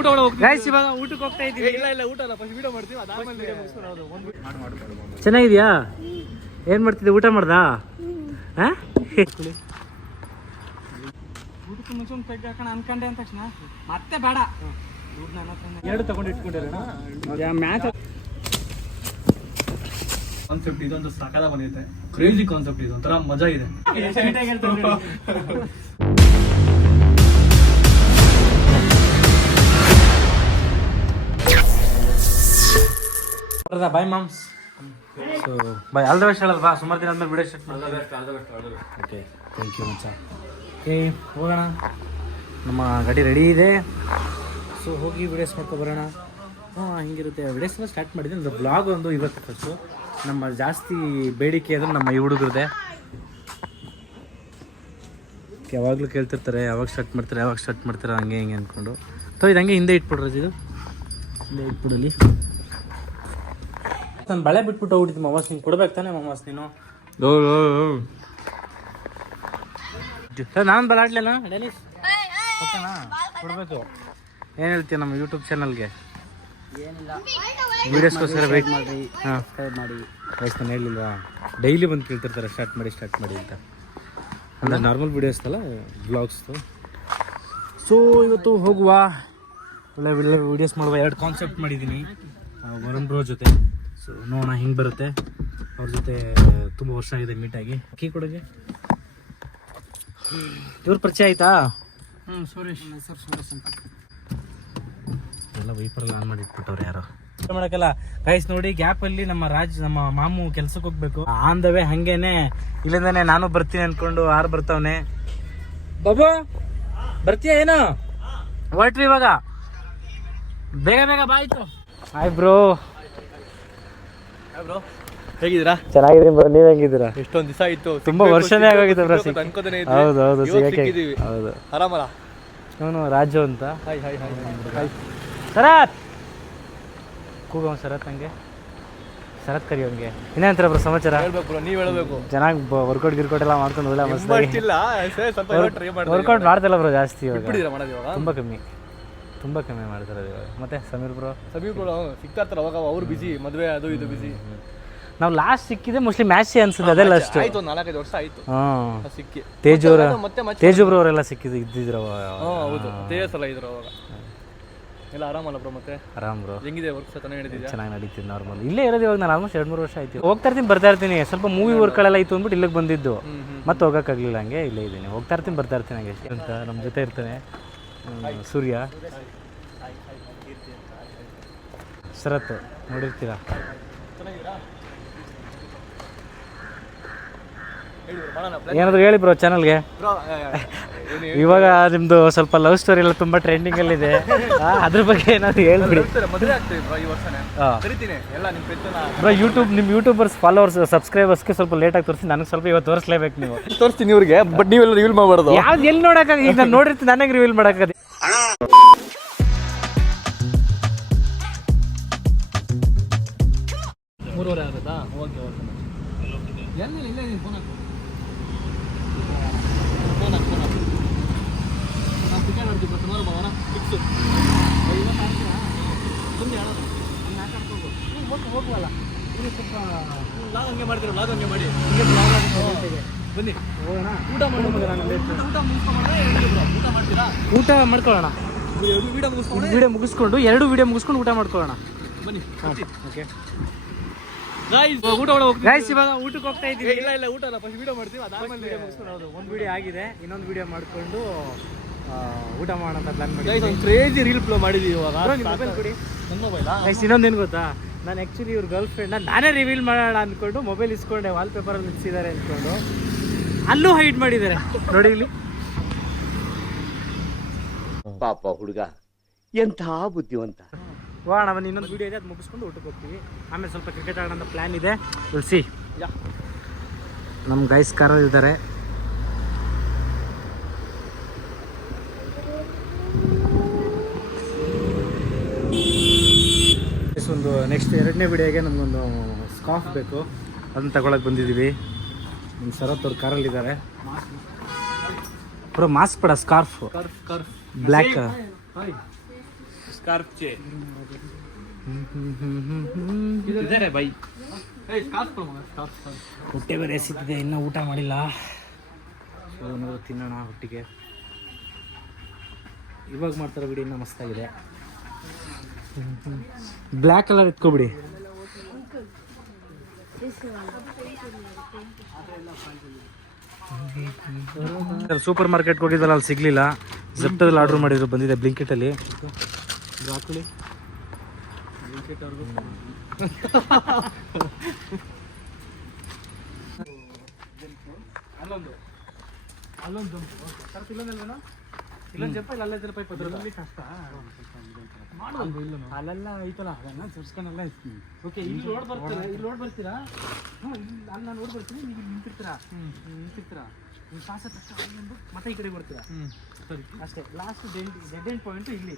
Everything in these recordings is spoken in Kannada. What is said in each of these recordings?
ಊಟ ಹೋಗ್ತೀವಿ ಗೈಸ್ ಇವಾಗ ಊಟಕ್ಕೆ ಹೋಗ್ತಾ ಇದೀವಿ. ಇಲ್ಲ ಊಟ ಅಲ್ಲ, ಫಸ್ಟ್ ವಿಡಿಯೋ ಮಾಡ್ತೀವಿ, ಅದಾದ್ಮೇಲೆ ಚೆನ್ನಾಗಿದ್ಯಾ? ಏನ್ ಮಾಡ್ತಿದ್ದೆ? ಊಟ ಮಾಡ್ದಾ? ಊಟಕ್ಕೆ ಮುಂಚೆ ಒಂದು ಪೆಗ್ ಹಾಕೋಣ ಅನ್ಕೊಂಡೆ ಅಂದ ತಕ್ಷಣ ಮತ್ತೆ ಬೇಡ. ಎರಡು ತಗೊಂಡು ಇಟ್ಕೊಂಡಿರೋಣ. ಮ್ಯಾಚ್ ಕಾನ್ಸೆಪ್ಟ್ ಇದೊಂದು ಸಕಲ ಬಂದಿದೆ. ಕ್ರೇಜಿ ಕಾನ್ಸೆಪ್ಟ್, ಇದು ಒಂಥರ ಮಜಾ ಇದೆ. Bye moms. So bye, all the best ಹೇಳಲ್ವಾ? ಸುಮಾರು ದಿನ ಆದ್ಮೇಲೆ ವಿಡಿಯೋ ಸ್ಟಾರ್ಟ್ ಮಾಡೋದು. ಓಕೆ, ಥ್ಯಾಂಕ್ ಯು ಮಚ್ಚ. ಓಕೆ, ಹೋಗೋಣ. ನಮ್ಮ ಗಾಡಿ ರೆಡಿ ಇದೆ. ಸೊ ಹೋಗಿ ವಿಡಿಯೋಸ್ ಮಾಡ್ಕೊಂಡು ಬರೋಣ. ಹಿಂಗಿರುತ್ತೆ ವಿಡಿಯೋಸ್ ಎಲ್ಲ ಸ್ಟಾರ್ಟ್ ಮಾಡಿದ್ದೆ. ಅಂದರೆ ಬ್ಲಾಗ್ ಒಂದು ಇವತ್ತು ಫಸ್ಟು. ನಮ್ಮ ಜಾಸ್ತಿ ಬೇಡಿಕೆ ಅಂದರೆ ನಮ್ಮ ಈ ಹುಡುಗರದೆ. ಯಾವಾಗಲೂ ಕೇಳ್ತಿರ್ತಾರೆ ಯಾವಾಗ ಸ್ಟಾರ್ಟ್ ಮಾಡ್ತಾರೆ ಹಂಗೆ ಹಿಂಗೆ ಅಂದ್ಕೊಂಡು. ಇದು ಹಂಗೆ ಹಿಂದೆ ಇಟ್ಬಿಡ್ರಿ, ಇದು ಹಿಂದೆ ಇಟ್ಬಿಡಲಿ. ನಾನು ಬಳೆ ಬಿಟ್ಬಿಟ್ಟು ಹೋಗ್ಬಿಟ್ಟಿದ್ದೆ. ಮಮಾಸ್ ನೀನು ಕೊಡ್ಬೇಕು ತಾನೆ? ಮಮಾಸ್ ನೀನು ನಾನು ಬಲ ಆಡ್ಲೇನಾ ಡೆನಿಸ್? ಓಕೆನಾ? ಕೊಡಬೇಕು. ಏನು ಹೇಳ್ತೀಯ ನಮ್ಮ ಯೂಟ್ಯೂಬ್ ಚಾನಲ್ಗೆ? ಏನಿಲ್ಲ, ವೀಡಿಯೋಸ್ಗೋಸ್ಕರ ವೆಯ್ಟ್ ಮಾಡಿ, ಸಬ್ಸ್ಕ್ರೈಬ್ ಮಾಡಿ. ವಯಸ್ಸು ನಾನು ಹೇಳಿಲ್ವಾ? ಡೈಲಿ ಬಂದು ಕೇಳ್ತಿರ್ತಾರೆ ಸ್ಟಾರ್ಟ್ ಮಾಡಿ ಅಂತ. ಅಂದರೆ ನಾರ್ಮಲ್ ವೀಡಿಯೋಸ್ ಅಲ್ಲ, ಬ್ಲಾಗ್ಸ್ದು. ಸೊ ಇವತ್ತು ಹೋಗುವ, ಒಳ್ಳೆ ವೀಡಿಯೋಸ್ ಮಾಡುವ. 2 ಕಾನ್ಸೆಪ್ಟ್ ಮಾಡಿದ್ದೀನಿ ವರುಣ್ ಬ್ರೋ ಜೊತೆ. ಸೊ ನೋಡೋಣ ಹಿಂಗೆ ಬರುತ್ತೆ. ಅವ್ರ ಜೊತೆ ತುಂಬ ವರ್ಷ ಆಗಿದೆ ಮೀಟಾಗಿ. ಕೀ ಕೊಡೋಗೆ ಇವ್ರ ಪರಿಚಯ ಆಯ್ತಾ? ಸುರೇಶ್. ಸರ್ ಸುರೇಶ್ ಅಂತ ಎಲ್ಲ ವೈಪರೆಲ್ಲ ಆನ್ ಮಾಡಿ ಇಟ್ಬಿಟ್ಟವ್ರು ಯಾರೋ. ಮಾಡೋಕ್ಕಲ್ಲ ಗೈಸ್. ನೋಡಿ, ಗ್ಯಾಪಲ್ಲಿ ನಮ್ಮ ಮಾಮು ಕೆಲ್ಸಕ್ಕೆ ಹೋಗ್ಬೇಕು. ಆನ್ ದ ವೇ ಹಂಗೇನೆ ಇಲ್ಲಿಂದಾನೆ ನಾನು ಬರ್ತೀನಿ ಅನ್ಕೊಂಡು ಬರ್ತಾವನೆ. ಬಾಬು ಬರ್ತೀಯ ಏನೋ? ಹೊರಟ್ರಿ ಇವಾಗ, ಬೇಗ ಬಾಯ್ತು. Hi bro. ಹೇಗಿದ್ದೀರಾ? ಚೆನ್ನಾಗಿದ್ದೀನಿ ಬ್ರೋ, ನೀವ್ ಹೆಂಗಿದ್ದೀರಾ? ಎಷ್ಟೊಂದು ದಿವಸ ಆಯ್ತು, ತುಂಬಾ ವರ್ಷನೇ ಆಗೋಗಿದೆ ಬ್ರೋ. ಹೌದು, ಸಿಕ್ಕಿದೀವಿ. ಹೌದು. ಆರಾಮಲ್ಲ? ಇವನು ರಾಜು ಅಂತ. ಹಾಯ್. ಶರತ್ ಕೂಗ ಶರತ್, ಹಂಗೆ ಶರತ್ ಕರಿ ಹಂಗೆ. ಇನ್ನೇಂತರ ಬ್ರೋ ಸಮಾಚಾರ? ಹೇಳ್ಬೇಕು ಬ್ರೋ, ನೀವ್ ಹೇಳ್ಬೇಕು. ಚೆನ್ನಾಗಿ ವರ್ಕೌಟ್ ಎಲ್ಲ ಮಾಡ್ಕೊಂಡು ಒಳ್ಳೆ ವರ್ಕೌಟ್ ಮಾಡ್ತಿಲ್ಲ ಬ್ರೋ ಜಾಸ್ತಿ ಇವಾಗ. ತುಂಬಾ ಕಮ್ಮಿ ಮಾಡ್ತಾರೆ ಇವಾಗ. ಮತ್ತೆ ಸಮೀರ್ ಬ್ರೋ ಸಿಗ್ತಾ ಇರ್ತಾರೆ ಅವಾಗ, ಅವ್ರು ಬಿಸಿ, ಮದುವೆ ಅದು ಇದು ಬಿಸಿ. ನಾವು ಲಾಸ್ಟ್ ಸಿಕ್ಕಿದೆ ಮೋಸ್ಟ್ಲಿ ಮ್ಯಾಚ್ ಅನ್ಸುತ್ತೆ, ಅದೆಲ್ಲ ಅಷ್ಟು ಆಯ್ತು. 4-5 ವರ್ಷ ಆಯ್ತು ಸಿಕ್ಕಿ. ತೇಜು ಬ್ರೋ ಅವರೆಲ್ಲ ಇದ್ದಿದ್ರು ಅವಾಗ. ಹೌದು, ತೇಜಸ್ ಎಲ್ಲ ಇದ್ರು ಅವಾಗ. ಎಲ್ಲ ಆರಾಮಲ್ಲ ಬ್ರೋ? ಮತ್ತೆ ಆರಾಮ್ ಬ್ರೋ. ಹೆಂಗಿದೆ ವರ್ಕ್? ಚೆನ್ನಾಗಿ ನಡೀತಿದ್ದು ನಾರ್ಮಲ್. ಇಲ್ಲೇ ಇರೋದು ಇವಾಗ. ನಾನು ಆಲ್ಮೋಸ್ಟ್ 2-3 ವರ್ಷ ಆಯ್ತು. ಹೋಗ್ತಾ ಇರ್ತೀನಿ ಬರ್ತಾ ಇರ್ತೀನಿ. ಸ್ವಲ್ಪ ಮೂವಿ ವರ್ಕ್ಗಳೆಲ್ಲ ಇತ್ತು ಅಂದ್ಬಿಟ್ಟು ಇಲ್ಲಿಗೆ ಬಂದಿದ್ದು. ಮತ್ತೆ ಹೋಗೋಕ್ಕಾಗಲಿಲ್ಲ, ಹಂಗೆ ಇಲ್ಲೇ ಇದ್ದೀನಿ. ಹೋಗ್ತಾ ಇರ್ತೀನಿ ಹಂಗೆ ಅಂತ. ನಮ್ಮ ಜೊತೆ ಇರ್ತಾನೆ ಸೂರ್ಯ. ಶರತ್ ನೋಡಿರ್ತೀರಾ? ಏನಾದ್ರು ಹೇಳಿ ಬ್ರೋ ಚಾನಲ್ಗೆ. ಇವಾಗ ನಿಮ್ದು ಸ್ವಲ್ಪ ಲವ್ ಸ್ಟೋರಿ ಎಲ್ಲ ತುಂಬಾ ಟ್ರೆಂಡಿಂಗ್ ಅಲ್ಲಿ ಇದೆ, ಅದ್ರ ಬಗ್ಗೆ ಏನಾದ್ರು ಹೇಳ್ಬಿಡಿ. ಬ್ರೋ ನಿಮ್ಮ ಯೂಟ್ಯೂಬರ್ಸ್ ಫಾಲೋವರ್ಸ್ ಸಬ್ಸ್ಕ್ರೈಬರ್ಸ್ಗೆ ಸ್ವಲ್ಪ ಲೇಟ್ ಆಗಿ ತೋರಿಸಿ. ನನಗೆ ಸ್ವಲ್ಪ ಇವತ್ತು ತೋರಿಸ್ಲೇಬೇಕು. ನೀವು ತೋರಿಸ್ತೀನಿ ಇವ್ರಿಗೆ, ಬಟ್ ನೀವೆಲ್ಲ ರಿವೀಲ್ ಮಾಡಬಾರ್ದು. ಯಾವ್ದು ಎಲ್ಲಿ ನೋಡಕ? ಈಗ ನಾನು ನೋಡಿರ್ತೀನಿ, ನನಗೆ ರಿವೀಲ್ ಮಾಡಕ್ಕೆ. ಮೂರುವರೆ ಆಗುತ್ತಾ? ಓಕೆ. ಎಲ್ಲಿ ಇಲ್ಲ ಫೋನ್ ಹಾಕು. ನಾವು ಕ್ರಿಕೆಟ್ ಆಡ್ತೀವಿ ಸುಮಾರು ಬರೋಣ. ಫಿಕ್ಸು ಇವತ್ತು ಆಡ್ತೀರಾ? ಸುಮ್ಮನೆ ಹೇಳೋದು ಹಂಗೆ ಹಾಕಾಡ್ಕೊಂಡು ಹೋಗುವಲ್ಲ. ಸ್ವಲ್ಪ ಲಾಗ್ ಹಂಗೆ ಮಾಡ್ತೀರ, ಲಾಗ್ ಹಂಗೆ ಮಾಡಿ ಬನ್ನಿ ಹೋಗೋಣ. ಊಟ ಮಾಡ್ತೀರಾ? ಊಟ ಮಾಡ್ಕೊಳ್ಳೋಣ. ವಿಡಿಯೋ ಮುಗಿಸ್ಕೊಂಡು 2 ವಿಡಿಯೋ ಮುಗಿಸ್ಕೊಂಡು ಊಟ ಮಾಡ್ಕೊಳ್ಳೋಣ. ಬನ್ನಿ. ಓಕೆ ಗೈಸ್, ಇವಾಗ ಊಟಕ್ಕೆ ಹೋಗ್ತಾ ಇದ್ದೀವಿ. ಇಲ್ಲ ಊಟ ಅಲ್ಲ, ಫಸ್ಟ್ ವಿಡಿಯೋ ಮಾಡ್ತೀವಿ, ಅದಾದ್ಮೇಲೆ ವಿಡಿಯೋ ಮುಗಿಸ್ಕೊಂಡು. ಒಂದು ವಿಡಿಯೋ ಆಗಿದೆ, ಇನ್ನೊಂದು ವಿಡಿಯೋ ಮಾಡ್ಕೊಂಡು ಊಟ ಮಾಡೋಣ ಅಂತ ಪ್ಲಾನ್ ಮಾಡಿ. ಕ್ರೇಜಿ ರೀಲ್ ಫ್ಲೋ ಮಾಡಿದೀವಿ ಇವಾಗ. ಮೊಬೈಲ್ ಕೊಡಿ. ನನ್ನ ಮೊಬೈಲಾ? ಇನ್ನೊಂದೇನು ಗೊತ್ತಾ, ನಾನು ಆ್ಯಕ್ಚುಲಿ ಇವ್ರ ಗರ್ಲ್ ಫ್ರೆಂಡ್ನ ನಾನೇ ರಿವೀಲ್ ಮಾಡೋಣ ಅಂದ್ಕೊಂಡು ಮೊಬೈಲ್ ಇಸ್ಕೊಂಡೆ. ವಾಲ್ಪೇಪರಲ್ಲಿ ನಿಲ್ಸಿದ್ದಾರೆ ಅಂದ್ಕೊಂಡು ಅಲ್ಲೂ ಹೈಡ್ ಮಾಡಿದ್ದಾರೆ ನೋಡಿ ಇಲ್ಲಿ. ಪಾಪ ಹುಡುಗ ಎಂಥ ಬುದ್ಧಿವಂತ. ಹೋಗೋಣ ಬನ್ನಿ, ಇನ್ನೊಂದು ವಿಡಿಯೋ ಇದೆ, ಅದು ಮುಗಿಸ್ಕೊಂಡು ಊಟಕ್ಕೆ ಹೋಗ್ತೀವಿ. ಆಮೇಲೆ ಸ್ವಲ್ಪ ಕ್ರಿಕೆಟ್ ಆಡೋಣ ಅಂತ ಪ್ಲ್ಯಾನ್ ಇದೆ. ಸಿ ನಮ್ಮ ಗೈಸ್ ಕಾರಲ್ಲಿ ಇದ್ದಾರೆ. ಒಂದು ನೆಕ್ಸ್ಟ್ 2ನೇ ವಿಡಿಯೋಗೆ ನಮಗೊಂದು ಸ್ಕಾರ್ಫ್ ಬೇಕು, ಅದನ್ನು ತಗೊಳಕ್ಕೆ ಬಂದಿದ್ದೀವಿ. ನಮ್ಮ ಶರತ್ ಅವ್ರು ಕಾರಲ್ಲಿದ್ದಾರೆ. ಬ್ರೋ ಮಾಸ್ಕ್ ಬೇಡ, ಸ್ಕಾರ್ಫ್ ಬ್ಲ್ಯಾಕ್ ಸ್ಕಾರ್ಫ್ ಚೇ ಇದ್ದಾರೆ ಬೈ. ಸ್ಕಾರ್ಫ್ ಸ್ಕಾರ್ಫ್ ಹೊಟ್ಟೆ ಬೇರೆ ಸಿಕ್ಕಿದೆ, ಇನ್ನೂ ಊಟ ಮಾಡಿಲ್ಲ. ಸೊ ನಾವು ತಿನ್ನೋಣ ಒಟ್ಟಿಗೆ. ಇವಾಗ ಮಾಡ್ತಾರೋ ವಿಡಿಯೋ ಇನ್ನೂ ಮಸ್ತಾಗಿದೆ. ಬ್ಲ್ಯಾಕ್ ಕಲರ್ ಎತ್ಕೊಬಿಡಿ. ಸೂಪರ್ ಮಾರ್ಕೆಟ್ಗೆ ಹೋಗಿದ್ವಲ್ಲ, ಅಲ್ಲಿ ಸಿಗಲಿಲ್ಲ. ಝೆಪ್ಟೋದಲ್ಲಿ ಆರ್ಡ್ರ್ ಮಾಡಿದ್ರು, ಬಂದಿದೆ ಬ್ಲಿಂಕಿಟಲ್ಲಿ. ಹಾಕೊಳ್ಳಿ ಬ್ಲಿಂಕಿಟ್ ಅವ್ರಿಗೂ. ಅಲ್ಲೊಂದು ಜಂಪ್ ಕರೆಕ್ಟ್. ಇಲ್ಲೊಂದಲ್ವೇನೋ ಇಲ್ಲೊಂದು ಜಂಪ ಇಲ್ಲ, ಅಲ್ಲೇ ಪೈಪ್ ಕಷ್ಟ ಮಾಡೋದು. ಇಲ್ಲ ಅಲ್ಲೆಲ್ಲ ಐತಲ್ಲ, ಅದನ್ನ ಸರ್ಸ್ಕೊಂಡೆಲ್ಲ ಇರ್ತೀನಿ. ಓಕೆ, ಇಲ್ಲಿ ಲೋಡ್ ಬರ್ತೀರಾ, ಇಲ್ಲಿ ಲೋಡ್ ಬರ್ತೀರಾ? ಹ್ಞೂ, ಅಲ್ಲಿ ನಾನು ಲೋಡ್ ಬರ್ತೀನಿ, ನೀವು ನಿಂತಿರ್ತೀರಾ. ನಿಂತಿರ್ತೀರಾ, ನೀವು ಕಾಸ ತಕ್ಷಣ ಬಂದು ಮತ್ತೆ ಈ ಕಡೆ ಬರ್ತೀರಾ. ಸರಿ, ಅಷ್ಟೇ. ಲಾಸ್ಟ್ ಡೆಡ್ ಎಂಡ್ ಪಾಯಿಂಟು ಇಲ್ಲಿ.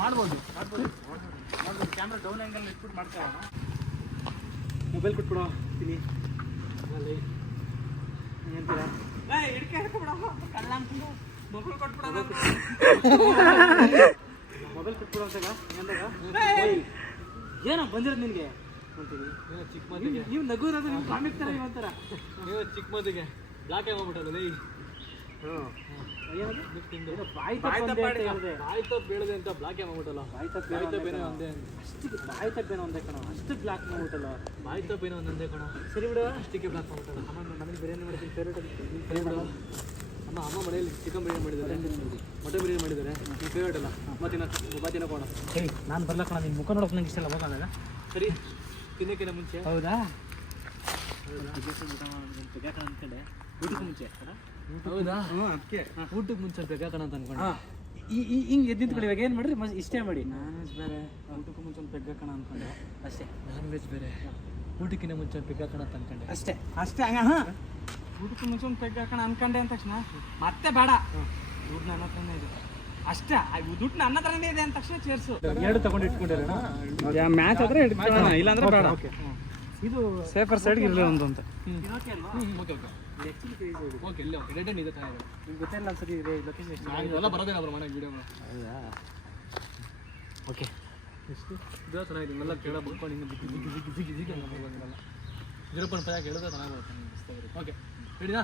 ಮಾಡ್ಬೋದು ಕ್ಯಾಮ್ರಾ ಡೌನ್ ಆ್ಯಂಗಲ್ ಇಟ್ಬಿಟ್ಟು ಮಾಡ್ತಾ ಮೊಬೈಲ್ ಕೊಟ್ಬಿಡೋ ತಿನಿ ಅಲ್ಲಿ ಏನಂತೀರಾ? ಮೊಬೈಲ್ ಕೊಟ್ಬಿಡೋ ಅಂತಾಗ ಏನೋ ಬಂದಿರೋದು ನಿನಗೆ ಅಂತೀವಿ. ಚಿಕ್ಕ ಮದಿಗೆ ನೀವು ನಗು ಇರೋದು, ನೀವು ಕಾಮಿಕ್ ಥರ ಇವಂತಾರ. ನೀವು ಚಿಕ್ಕ ಮದಿಗೆ ಬ್ಲಾಕ್ ಆಗೋಗ್ಬಿಟ್ಟಲ್ಲ. ಬಾಯಿ ತಪ್ಪು ಬೇಡದೆ ಅಂತ ಬ್ಲಾಕ್ ಮಾಡ್ಬಿಟ್ಟಲ್ಲ. ಬಾಯಿ ತಪ್ಪೇನೋ ಒಂದೇ, ಬಾಯಿ ತಪ್ಪೇನೋ ಒಂದೇ ಕಣ, ಅಷ್ಟು ಬ್ಲಾಕ್ ಮಾಡ್ಬಿಟ್ಟಲ್ಲ. ಬಾಯಿ ತಪ್ಪೇನೋ ಒಂದೇ ಕಣ. ಸರಿ ಬಿಡು, ಅಷ್ಟಕ್ಕೆ ಬ್ಲಾಕ್ ಮಾಡ್ಬಿಟ್ಟಲ್ಲ. ಅಮ್ಮ ಮನೇಲಿ ಬಿರಿಯಾನಿ ಮಾಡ್ತೀನಿ, ಫೇವ್ರೇಟ್ ಬಿಡು. ಅಮ್ಮ ಮನೆಯಲ್ಲಿ ಚಿಕನ್ ಬಿರಿಯಾನಿ ಮಾಡಿದ್ದಾರೆ, ಮಟನ್ ಬಿರಿಯಾನಿ ಮಾಡಿದ್ದಾರೆ. ನೀವು ಫೇವ್ರೇಟ್ ಅಲ್ಲ. ಬಾತಿನ ಕೋಣ. ಸರಿ, ನಾನು ಬರ್ಲಕ್ಕಣ, ನಿನ್ನ ಮುಖ ನೋಡೋಕೆ ನಂಗೆ ಇಷ್ಟ ಇಲ್ಲ. ಹೋಗೋದಾಗ ಸರಿ, ತಿನ್ನೋಕ್ಕಿಂತ ಮುಂಚೆ. ಹೌದಾ? ತೆಗ್ಯಾಕಣ ಅಂದ್ಕೊಂಡೆ ಊಟಕ್ಕೆ ಮುಂಚೆ. ಹೌದಾ? ಅದಕ್ಕೆ ಊಟಕ್ಕೆ ಮುಂಚೆ ತೆಗ್ಯಾಕಣ ಅಂತ ಅನ್ಕೊಂಡೆ. ಹಿಂಗೆ ಎದ್ದು ನಿಂತ್ಕೊಳ್ಳಿ. ಇವಾಗ ಏನು ಮಾಡಿರಿ ಇಷ್ಟೇ ಮಾಡಿ. ನಾನ್ ವೆಜ್ ಬೇರೆ, ಊಟಕ್ಕೆ ಮುಂಚೆ ಒಂದು ಪೆಗ್ಗಾಕಣ ಅಂದ್ಕೊಂಡೆ. ಅಷ್ಟೇ. ನಾನ್ ವೆಜ್ ಬೇರೆ, ಊಟಕ್ಕಿಂತ ಮುಂಚೆ ಒಂದು ಪೆಗ್ಗಾಕಣ ಅಂತ ಅನ್ಕೊಂಡೆ. ಅಷ್ಟೇ ಅಷ್ಟೇ. ಊಟಕ್ಕೆ ಮುಂಚೆ ಒಂದು ಪೆಗ್ಗಾಕಣ ಅನ್ಕೊಂಡೆ ಅಂದ ತಕ್ಷಣ ಮತ್ತೆ ಬೇಡ, ದುಡ್ಡು ನನ್ನ ಹತ್ರನೇ ಇದೆ ಅಷ್ಟೇ. ದುಡ್ಡು ನನ್ನ ಹತ್ರನೇ ಇದೆ ಅಂದ ತಕ್ಷಣ ಚೇರ್ಸು. ಎರಡು ತಗೊಂಡು ಇಟ್ಕೊಂಡಿರೋಣ. ಮ್ಯಾಚ್ ಆದರೆ ಇಲ್ಲಾಂದ್ರೆ ಬೇಡ. ಇದು ಸೇಫರ್ ಸೈಡ್ಗೆ ಇರಲಿ ಒಂದು ಅಂತ. ಓಕೆ, ಇಲ್ಲ ಓಕೆ, ಡೆಡ್ ಎಂಡ್ ಇದೆ ಚೆನ್ನಾಗಿದೆ. ನಿಮ್ಗೆ ಗೊತ್ತಿಲ್ಲ ಸರಿ ಇದೆ ಲೊಕೇಶನ್ ಎಷ್ಟು ಎಲ್ಲ ಬರೋದೇ ನಾವು ಮನೆಗೆ ವಿಡಿಯೋ. ಹೌದಾ? ಓಕೆ, ಎಷ್ಟು ಇದು ಚೆನ್ನಾಗಿದೆ. ಎಲ್ಲ ಕೇಳ ಬುಕ್ಕೊಂಡು ಹಿಂಗೆ ಜಿಗಿ ಅಂತ ಹೋಗೋದಿಲ್ಲ. 0.5 ಹೇಳಿದ್ರೆ ಚೆನ್ನಾಗಿ ಬರುತ್ತೆ. ಓಕೆ, ರೆಡಿನಾ?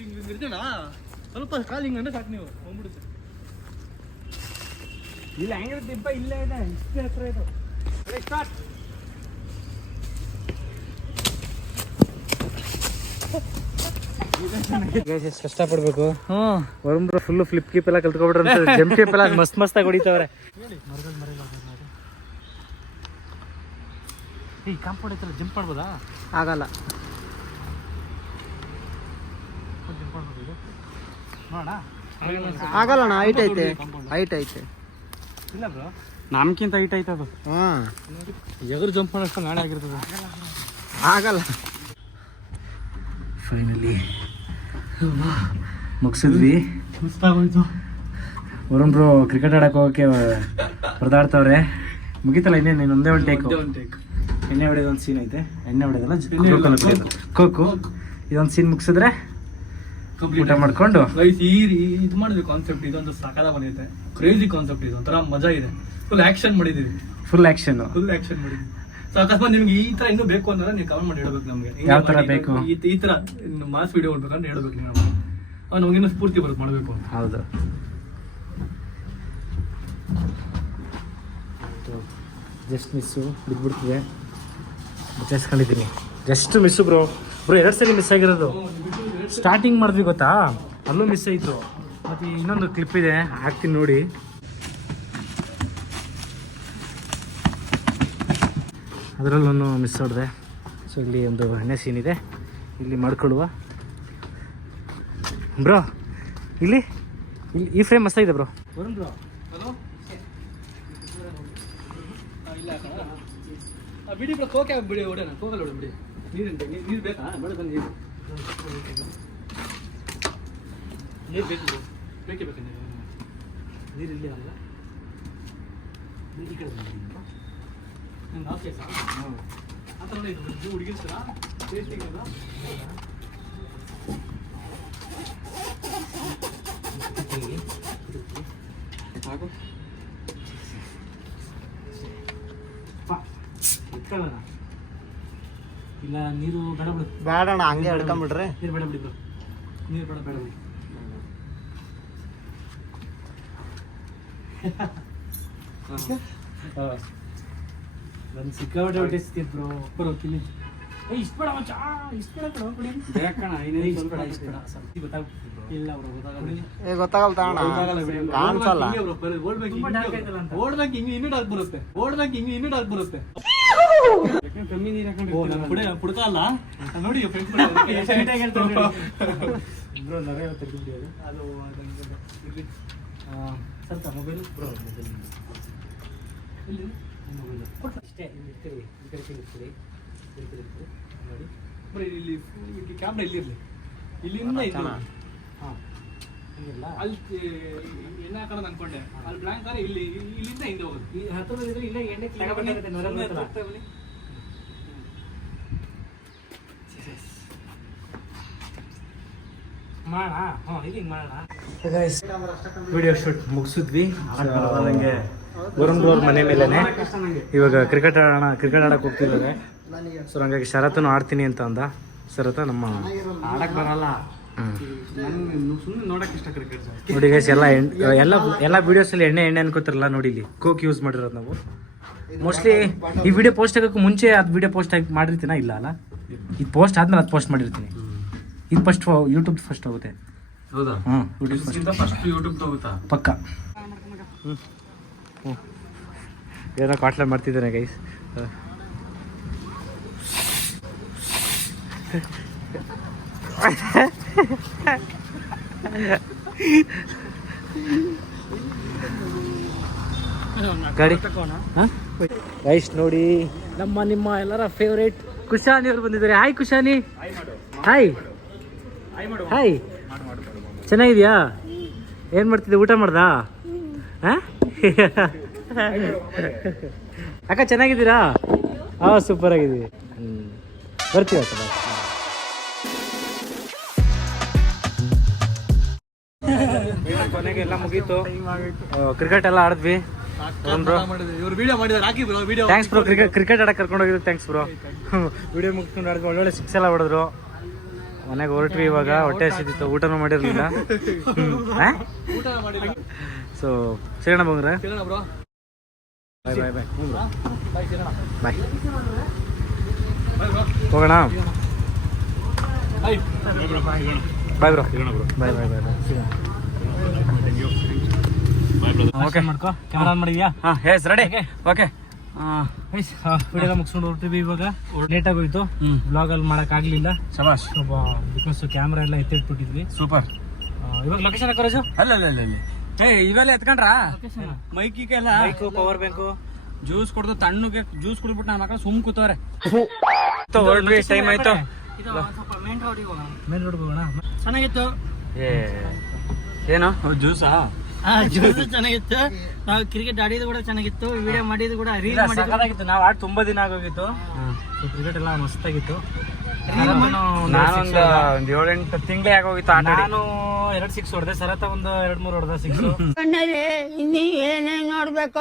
ಹಿಂಗೆ ಇರ್ತೀಣ ಸ್ವಲ್ಪ ಕಾಲು ಹಿಂಗೆ ಅಂದ್ರೆ ಸಾಕು, ನೀವು ಹೋಗ್ಬಿಡುತ್ತೆ. ಇಲ್ಲ ಹೆಂಗಿರೋ ದಿಬ್ಬ ಇಲ್ಲೇ ಇದೆ, ಇಷ್ಟೇ ಹತ್ರ ಇದು. ಸ್ಟಾರ್ಟ್. ಎಷ್ಟು ಕಷ್ಟಪಡ್ಬೇಕು. ವರುಣ್ ಫುಲ್ ಫ್ಲಿಪ್ ಕ್ಲಿಪ್ ಎಲ್ಲ ಕಲ್ತ್ಕೊಬಿಟ್ರೆ ಜಂಪ್ ಕ್ಲಿಪ್ ಎಲ್ಲ ಮಸ್ತ್ ಮಸ್ತಾಗಿ ಹೊಡಿತಾವ್ರೆ. ಈ ಕಾಂಪೌಂಡ್ ಐತಲ್ಲ, ಜಂಪ್ ಮಾಡ್ಬೋದಾ? ಆಗಲ್ಲ. ಜಂಪ್ ಮಾಡ್ಬೋದು ನೋಡೋಣ. ಆಗಲ್ಲಣ್ಣ, ಹೈಟ್ ಐತೆ, ಹೈಟ್ ಐತೆ. ಇಲ್ಲ ಬ್ರೋ, ನಮ್ಗಿಂತ ಹೈಟ್ ಐತೆ ಅದು. ಹಾಂ, ಎಗರು ಜಂಪ್ ಮಾಡೋಷ್ಟು ನಾಳೆ ಆಗಿರ್ತದೆ. ಆಗಲ್ಲ. ಫೈನಲಿ ಮುಗಿಸಿದ್ವಿ. ಮಸ್ತಾಗೋಯ್ತು. ವರುಣ್ ಬ್ರೋ ಕ್ರಿಕೆಟ್ ಆಡಕ್ಕೆ ಹೋಗೋಕ್ಕೆ ಹೊಡೆದಾಡ್ತವ್ರೆ. ಮುಗೀತಲ್ಲ, ಇನ್ನೇನು ಒಂದೇ ಒಂದು ಟೇಕು. ಎಣ್ಣೆ ಹೊಡೆಯೋದು ಒಂದು ಸೀನ್ ಐತೆ. ಎಣ್ಣೆ ಹೊಡೆಯೋದಲ್ಲ, ಕೋಕು. ಇದೊಂದು ಸೀನ್ ಮುಗಿಸಿದ್ರೆ ಊಟ ಮಾಡ್ಕೊಂಡು ಇದು ಮಾಡಿದ್ವಿ. ಕಾನ್ಸೆಪ್ಟ್ ಇದೊಂದು ಸಕಾಲ ಬಂದೈತೆ. ಕ್ರೇಜಿ ಕಾನ್ಸೆಪ್ಟ್ ಇದು, ಒಂಥರ ಮಜಾ ಇದೆ. ಫುಲ್ ಆಕ್ಷನ್ ಮಾಡಿದೀವಿ. ಫುಲ್ ಆಕ್ಷನ್ ಮಾಡಿದ್ವಿ. ಸೊ ಅಕಸ್ಮಾತ್ ನಿಮ್ಗೆ ಈ ತರ ಇನ್ನೂ ಬೇಕು ಅಂದ್ರೆ ನೀವು ಕಮೆಂಟ್ ಮಾಡಿ ಹೇಳ್ಬೇಕು ನಮ್ಗೆ. ಯಾವ ತರ ಬೇಕು, ಈ ತರ ಮಾಸ್ ವಿಡಿಯೋ ಮಾಡ್ಬೇಕಂತ ಹೇಳ್ಬೇಕು ನೀವು. ನಮ್ಗೆ ಇನ್ನೂ ಸ್ಫೂರ್ತಿ ಬರುತ್ತೆ ಮಾಡಬೇಕು ಅಂತ. ಹೌದು. ಜಸ್ಟ್ ಮಿಸ್ಸು ಬಿದ್ದುಬಿಡ್ತಿದೆ. ಬಚಾಯಿಸ್ಕೊಂಡಿದ್ದೀನಿ. Just miss bro. 2 ಸಲ ಮಿಸ್ ಆಗಿರೋದು. ಸ್ಟಾರ್ಟಿಂಗ್ ಮಾಡಿದ್ವಿ ಗೊತ್ತಾ, ಅಲ್ಲೂ ಮಿಸ್ ಆಯಿತು. ಮತ್ತು ಇನ್ನೊಂದು ಕ್ಲಿಪ್ ಇದೆ, ಹಾಕ್ತೀನಿ ನೋಡಿ. ಅದರಲ್ಲೂ ಮಿಸ್ ಹೊಡೆದೆ. ಸೊ ಇಲ್ಲಿ ಒಂದು ಎಣ್ಣೆ ಸೀನ್ ಇದೆ, ಇಲ್ಲಿ ಮಾಡ್ಕೊಳ್ಳುವ ಬ್ರೋ. ಇಲ್ಲಿ ಈ ಫ್ರೇಮ್ ಮಸ್ತಾಗಿದೆ ಬ್ರೋ. Varun bro, hello. ಇಲ್ಲ ಬಿಡಿ ಬ್ರೋ, ಕೋಕೆ ಬಿಡಿ, ಹೊಡೆಯೋಣ. ಕೋಕಲ್ಲಿ ಹೊಡೆ ಬಿಡಿ. ನೀರು ಬೇಕಾ? ಬೇಡ, ನೀರು ಬೇಕು ಬ್ರೋ, ಬೇಕೇ ಬೇಕು ನೀರು. ಇಲ್ಲಿ ಅಲ್ಲ, ಈ ಕಡೆ ನಂಗೆ ಹಾಫ್ ಕೇಸ ಆ ಥರ ಇದು ಹುಡುಗಿರ್ತೀರಾ ಟೇಸ್ಟಿಂಗ್ ಅಲ್ಲ. ಸಾಕು ಇಟ್ಕೊಳ್ಳೋಣ ಇಲ್ಲ ನೀರು ಬೇಡ ಬಿಡು ಬೇಡಣ್ಣ ಹಂಗೆ ಹಿಡ್ಕೊಂಬಿಡ್ರಿ. ನೀರು ಬೇಡ ಬಿಡಿ ಬ್ರೋ ನೀರು ಬೇಡ ಬೇಡ ಬಿಡಿ ನನ್ನ ಸಿಕ್ಕಾಪಟ್ಟೆ ಹೊಟ್ಟಿಸ್ತೀವಿ ಬ್ರೋ ಬರೋ ಕಿಲ್ಲಿ ಇಷ್ಟು ಬೇಡ ಮಚ್ಚ ಇಷ್ಟು ಬೇಡ ಕೊಡು ಕೊಡಿ ಬೇಕಣ್ಣ ಇಷ್ಟು ಬೇಡ ಸ್ವಲ್ಪ ಗೊತ್ತಾಗ್ಬಿಡ್ತೀವಿ ಬ್ರೋ ಇಲ್ಲ ಬ್ರೋ ಗೊತ್ತಾಗಲ್ಲ ಗೊತ್ತಾಗಲ್ಲ ತಗೋಣ, ಕಾಣಿಸಲ್ಲ. ವರ್ಲ್ಡ್ ಬ್ಯಾಂಕ್ ಹಿಂಗೆ ಇನ್ನೂ ಡಾಕ್ ಬರುತ್ತೆ, ವರ್ಲ್ಡ್ ಬ್ಯಾಂಕ್ ಹಿಂಗೆ ಇನ್ನೂ ಡಾಕ್ ಬರುತ್ತೆ. ಕಮ್ಮಿ ನೀರು ಪುಡ್ಕ ಅಲ್ಲ ನೋಡಿ ಫ್ರೆಂಡ್ಸ್ ಬ್ರೋ ನರೇ ತೆಗೆದು ಅದು ಸ್ವಲ್ಪ ಮೊಬೈಲ್ ಬ್ರೋ ಮೊಬೈಲ್ ಇಲ್ಲಿ ಮೊಬೈಲ್ ಕೊಟ್ಟು ಅಷ್ಟೇ ಇಲ್ಲಿ ಇರ್ತೀವಿ ಈ ಕಡೆ ಇರ್ತೀವಿ ನೋಡಿ ಬರೀ ಇಲ್ಲಿ ಕ್ಯಾಮ್ರಾ ಇಲ್ಲಿರ್ಲಿ, ಇಲ್ಲಿಂದ ಇಲ್ಲ ಹಾಂ ಹಂಗಿಲ್ಲ ಅಲ್ಲಿ ಎಣ್ಣೆ ಹಾಕೋಣ ಅನ್ಕೊಂಡೆ, ಅಲ್ಲಿ ಬ್ಲಾಂಕ್ ಆದ್ರೆ ಇಲ್ಲಿ ಇಲ್ಲಿಂದ ಹಿಂದೆ ಹೋಗೋದು. ಈ ಹತ್ತಿರದಿದ್ರೆ ಇಲ್ಲೇ ಎಣ್ಣೆ ಕ್ಲಾಗುತ್ತೆ ನರ ಮಾಡೋಣ. ಹಾಂ ಇಲ್ಲಿ ಹಿಂಗೆ ಮಾಡೋಣ. ವಿಡಿಯೋ ಶೂಟ್ ಮುಗಿಸಿದ್ವಿ. ನನಗೆ ವರುಣ್ ಅವ್ರ ಮನೆ ಮೇಲೇನೆ ಇವಾಗ ಕ್ರಿಕೆಟ್ ಆಡಕ್ಕೆ ಹೋಗ್ತಿದ್ದಾರೆ. ಸೊ ಹಂಗಾಗಿ ಶರತ್ನು ಆಡ್ತೀನಿ ಅಂತ ಅಂದ. ಶರತ್ ನಮ್ಮ ಆಡಕ್ ಬರಲ್ಲ, ಹ್ಞೂ ಸುಮ್ಮನೆ ನೋಡಕ್ ಇಷ್ಟ ಕ್ರಿಕೆಟ್. ನೋಡಿ ಗೈಸ್ ಎಲ್ಲ ವಿಡಿಯೋಸಲ್ಲಿ ಎಣ್ಣೆ ಅನ್ಕೋತಾರಲ್ಲ ನೋಡಿ, ಇಲ್ಲಿ ಕೋಕ್ ಯೂಸ್ ಮಾಡಿರೋದು ನಾವು. ಮೋಸ್ಟ್ಲಿ ಈ ವಿಡಿಯೋ ಪೋಸ್ಟ್ ಆಗೋಕ್ಕೂ ಮುಂಚೆ ಅದು ವಿಡಿಯೋ ಪೋಸ್ಟ್ ಆಗಿ ಮಾಡಿರ್ತೀನ ಇಲ್ಲ ಅಲ್ಲ, ಇದು ಪೋಸ್ಟ್ ಆದ್ಮೇಲೆ ಅದು ಪೋಸ್ಟ್ ಮಾಡಿರ್ತೀನಿ. ಇದು ಫಸ್ಟ್ ಯೂಟ್ಯೂಬ್ ಫಸ್ಟ್ ಹೋಗುತ್ತೆ. ಹೌದಾ? ಹಾಂ ಯೂಟ್ಯೂಬ್ ಫಸ್ಟ್ ಯೂಟ್ಯೂಬ್ ಹೋಗುತ್ತಾ? ಪಕ್ಕ. ಏನೋ ಕಾಟ್ಲ ಮಾಡ್ತಿದ್ದಾನೆ ಗೈಸ್. ಗಾಡಿ ಗೈಸ್ ನೋಡಿ, ನಿಮ್ಮ ಎಲ್ಲರ ಫೇವ್ರೇಟ್ ಕುಶಾನಿ ಅವ್ರು ಬಂದಿದ್ದಾರೆ. ಹಾಯ್ ಕುಶಾನಿ. ಹಾಯ್ ಹಾಯ್, ಚೆನ್ನಾಗಿದ್ಯಾ? ಏನು ಮಾಡ್ತಿದ್ದೆ, ಊಟ ಮಾಡ್ದಾ? ಅಕ್ಕ ಚೆನ್ನಾಗಿದ್ದೀರಾ? ಹಾಂ ಸೂಪರ್ ಆಗಿದ್ದೀವಿ. ಬರ್ತೀವಿ ಅಕ್ಕ. ಕೊನೆಗೆ ಎಲ್ಲ ಮುಗೀತು, ಕ್ರಿಕೆಟ್ ಎಲ್ಲ ಆಡಿದ್ವಿ. ಇವ್ರು ವಿಡಿಯೋ ಮಾಡಿದಾರೆ, ಹಾಕಿ bro video. Thanks bro, cricket ಆಡಕ್ಕೆ ಕರ್ಕೊಂಡು ಹೋಗಿದ್ದು ಥ್ಯಾಂಕ್ಸ್ ಬ್ರೋ. ವಿಡಿಯೋ ಮುಗಿಸ್ಕೊಂಡು ಆಡಿದ್ವಿ, ಒಳ್ಳೊಳ್ಳೆ ಸಿಕ್ಸ್ ಎಲ್ಲ ಹೊಡೆದ್ರು. ಮನೆಗೆ ಹೊರಟ್ವಿ, ಇವಾಗ ಹೊಟ್ಟೆ ಹಸಿದಿತ್ತು, ಊಟನೂ ಮಾಡಿರಲಿಲ್ಲ. ಊಟ ಮಾಡಿಲ್ಲ. ಸೊ ಸಿಗೋಣ ಬಂದ್ರೆ ಸಿಗೋಣ ಬ್ರೋ. ಬಾಯ್ ಬಾಯ್ ಬಾಯ್ ಬಾಯ್ ಸಿಗೋಣ. ಬಾಯ್ ಬಾಯ್ ಬ್ರೋ. ಹೋಗೋಣ. ಬಾಯ್ ಬಾಯ್ ಬ್ರೋ. ಬಾಯ್ ಬಾಯ್ ಬಾಯ್ ಬಾಯ್ ಸಿಗೋಣ. ಓಕೆ ಮಾಡ್ಕೋ, ಕ್ಯಾಮ್ರಾ ಆನ್ ಮಾಡಿದ್ಯಾ? ಹಾಂ ಎಸ್ ರೆಡಿ. ಓಕೆ ವಿಡಿಯೋ ಎಲ್ಲ ಮುಗಿಸ್ಕೊಂಡು ಹೊರಟಿವಿ. ಇವಾಗ ಲೇಟಾಗಿ ಹೋಯ್ತು, ಬ್ಲಾಗ್ ಅಲ್ಲಿ ಮಾಡೋಕ್ಕಾಗಲಿಲ್ಲ. ಶಬಾಷ್. ಬಿಕಾಸ್ ಕ್ಯಾಮ್ರಾ ಎಲ್ಲ ಎತ್ತಿಟ್ಬಿಟ್ಟಿದ್ವಿ. ಸೂಪರ್. ಇವಾಗ ಲೊಕೇಶನ್ ಹಾಕೋರಾಜು? ಅಲ್ಲ ಇವೆಲ್ಲ ಎತ್ಕೊಂಡ್ರ ಮೈಕಿಗೆಲ್ಲ ಬೈಕು, ಪವರ್ ಬ್ಯಾಂಕು, ಜ್ಯೂಸ್ ಕೊಡ್ದು ತಣ್ಣಗೆ ಜ್ಯೂಸ್ ಕುಡಿದ್ಬಿಟ್ಟು ನಮ್ಮ ಮಕ್ಕಳು ಸುಮ್ ಕೂತವ್ರೆ. ಹೊರಡ್ವಿ, ಟೈಮ್ ಆಯ್ತು. ಮೇನ್ ರೋಡ್ ಹೋಗೋಣ. ಚೆನ್ನಾಗಿತ್ತು. ಏನು ಜ್ಯೂಸಾ? ಜ್ಯೂಸ್ ಚೆನ್ನಾಗಿತ್ತು. ನಾವು ಕ್ರಿಕೆಟ್ ಆಡಿದ್ದು ಕೂಡ ಚೆನ್ನಾಗಿತ್ತು, ವಿಡಿಯೋ ಮಾಡಿದ್ದು ಕೂಡ ರೀಲ್ ಸಖತ್ತಾಗಿತ್ತು. ನಾವು ಆಡಿ ತುಂಬಾ ದಿನ ಆಗೋಗಿತ್ತು. ಕ್ರಿಕೆಟ್ ಎಲ್ಲ ಮಸ್ತಾಗಿತ್ತು. ನಾನೊಂದು 7-8 ತಿಂಗಳೇ ಆಗೋಗಿತ್ತು ಆಟ. ನಾನು 2 6 ಹೊಡೆದೆ, ಸರತ ಒಂದು 2-3 ಹೊಡೆದ 6. ಇನ್ನೂ ಏನೇನ್ ನೋಡ್ಬೇಕು